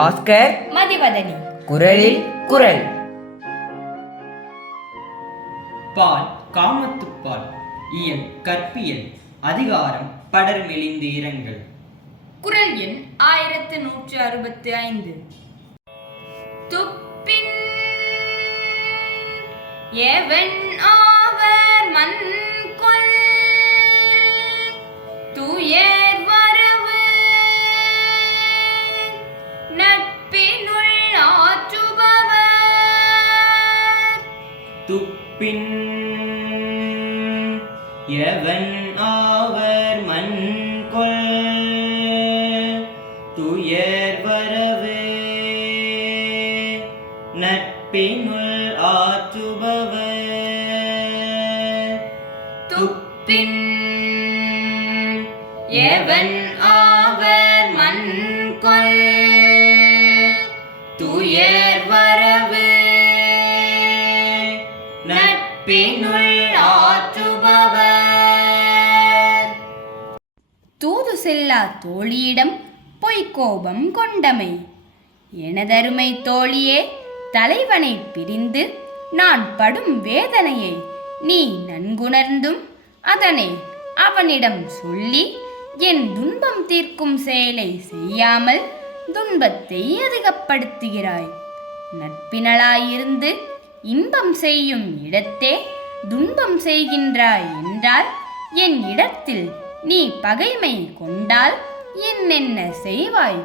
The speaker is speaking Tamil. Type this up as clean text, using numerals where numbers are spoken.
பாஸ்கர் மதிவதனி. குரலில் குரல். பால் காமத்துப்பால் இயல் கற்பியல் அதிகாரம் படர் மெலிந்து இரங்கல். குரல் எண் 1165. துப்பின் எவன் ஆவர் மன்கொல் துயர் வரவு நட்பினுள் ஆற்றுபவர். துப்பின் எவன் ஆவர் மன்கொல் துயர் வரவு நட்பினுள் ஆற்றுபவர். துப்பின் எவன் ஆவர் மன்கொல் துயர் வரவு நட்பினுள் ஆற்றுபவர். தூது செல்லா தோழியிடம் பொய்க்கோபம் கொண்டமை. எனதருமை தோழியே, தலைவனை பிரிந்து நான் படும் வேதனையை நீ நன்குணர்ந்தும் அதனை அவனிடம் சொல்லி என் துன்பம் தீர்க்கும் செயலை செய்யாமல் துன்பத்தை அதிகப்படுத்துகிறாய். நட்பினளாயிருந்து இன்பம் செய்யும் இடத்தே துன்பம் செய்கின்றாய் என்றால் என் இடத்தில் நீ பகைமை கொண்டால் என்னென்ன செய்வாய்?